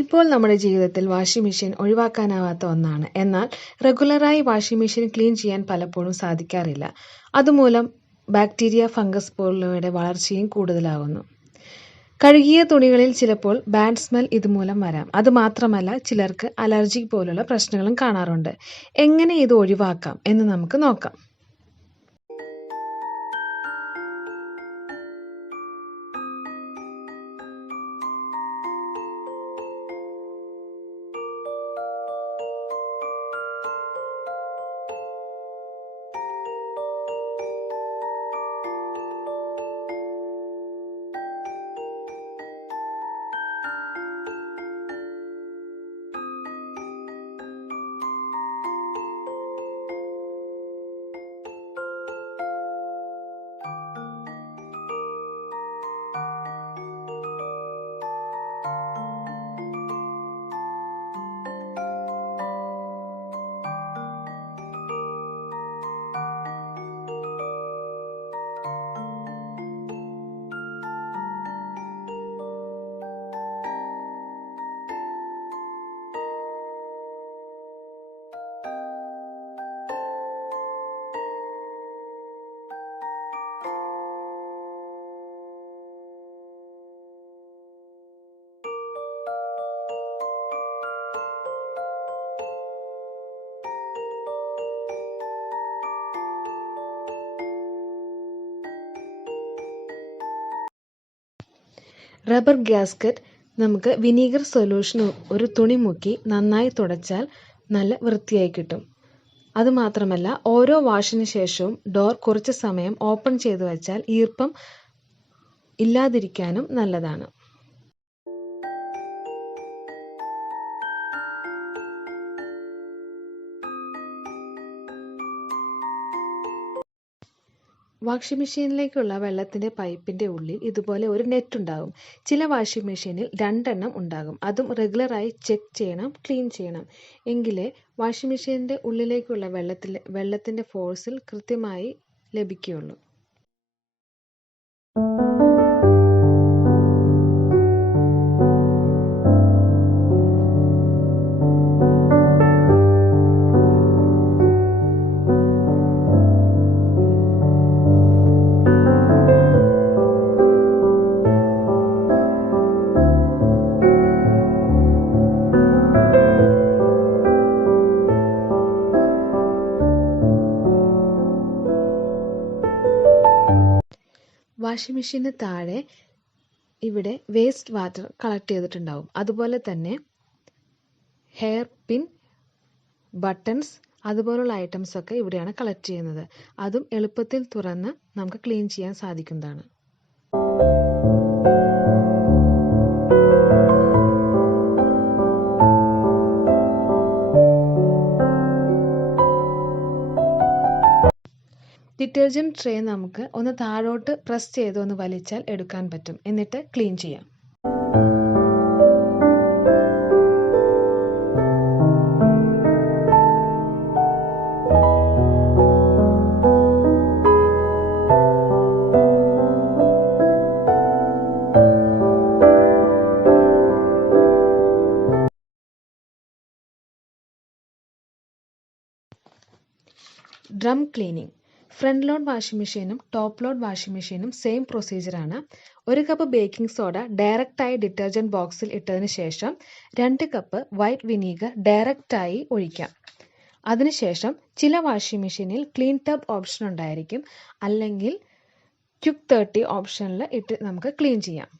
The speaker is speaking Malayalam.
ഇപ്പോൾ നമ്മുടെ ജീവിതത്തിൽ വാഷിംഗ് മെഷീൻ ഒഴിവാക്കാനാവാത്ത ഒന്നാണ്. എന്നാൽ റെഗുലറായി വാഷിംഗ് മെഷീൻ ക്ലീൻ ചെയ്യാൻ പലപ്പോഴും സാധിക്കാറില്ല. അതുമൂലം ബാക്ടീരിയ, ഫംഗസ് പോലുള്ളവയുടെ വളർച്ചയും കൂടുതലാകുന്നു. കഴുകിയ തുണികളിൽ ചിലപ്പോൾ ബാഡ് സ്മെൽ ഇതുമൂലം വരാം. അതുമാത്രമല്ല, ചിലർക്ക് അലർജി പോലുള്ള പ്രശ്നങ്ങളും കാണാറുണ്ട്. എങ്ങനെ ഇത് ഒഴിവാക്കാം എന്ന് നമുക്ക് നോക്കാം. റബ്ബർ ഗ്യാസ്കറ്റ് നമുക്ക് വിനീഗർ സൊല്യൂഷൻ ഒരു തുണി മുക്കി നന്നായി തുടച്ചാൽ നല്ല വൃത്തിയായി കിട്ടും. അതുമാത്രമല്ല, ഓരോ വാഷിന് ശേഷവും ഡോർ കുറച്ച് സമയം ഓപ്പൺ ചെയ്തു വച്ചാൽ ഈർപ്പം ഇല്ലാതിരിക്കാനും നല്ലതാണ്. വാഷിംഗ് മെഷീനിലേക്കുള്ള വെള്ളത്തിൻ്റെ പൈപ്പിൻ്റെ ഉള്ളിൽ ഇതുപോലെ ഒരു നെറ്റ് ഉണ്ടാകും. ചില വാഷിംഗ് മെഷീനിൽ 2 എണ്ണം ഉണ്ടാകും. അതും റെഗുലറായി ചെക്ക് ചെയ്യണം, ക്ലീൻ ചെയ്യണം. എങ്കിലേ വാഷിംഗ് മെഷീനിൻ്റെ ഉള്ളിലേക്കുള്ള വെള്ളത്തിൻ്റെ ഫോഴ്സിൽ കൃത്യമായി ലഭിക്കുകയുള്ളൂ. വാഷിംഗ് മെഷീന് താഴെ ഇവിടെ വേസ്റ്റ് വാട്ടർ കളക്ട് ചെയ്തിട്ടുണ്ടാവും. അതുപോലെ തന്നെ ഹെയർ പിൻ, ബട്ടൺസ് അതുപോലുള്ള ഐറ്റംസ് ഒക്കെ ഇവിടെയാണ് കളക്ട് ചെയ്യുന്നത്. അതും എളുപ്പത്തിൽ തുറന്ന് നമുക്ക് ക്ലീൻ ചെയ്യാൻ സാധിക്കുന്നതാണ്. ഡിറ്റർജൻറ്റ് ട്രേ നമുക്ക് ഒന്ന് താഴോട്ട് പ്രസ് ചെയ്ത് ഒന്ന് വലിച്ചാൽ എടുക്കാൻ പറ്റും. എന്നിട്ട് ക്ലീൻ ചെയ്യാം. Drum cleaning. Front load washing മെഷീനും ടോപ്പ് ലോഡ് വാഷിംഗ് മെഷീനും സെയിം പ്രൊസീജിയറാണ്. 1 കപ്പ് ബേക്കിംഗ് സോഡ ഡയറക്റ്റായി ഡിറ്റർജൻറ്റ് ബോക്സിൽ ഇട്ടതിന് ശേഷം 2 കപ്പ് വൈറ്റ് വിനീഗർ ഡയറക്റ്റായി ഒഴിക്കാം. അതിനുശേഷം ചില വാഷിംഗ് മെഷീനിൽ ക്ലീൻ ടബ് ഓപ്ഷൻ ഉണ്ടായിരിക്കും. അല്ലെങ്കിൽ ക്വിക്ക് 30 ഓപ്ഷനിൽ ഇട്ട് നമുക്ക് ക്ലീൻ ചെയ്യാം.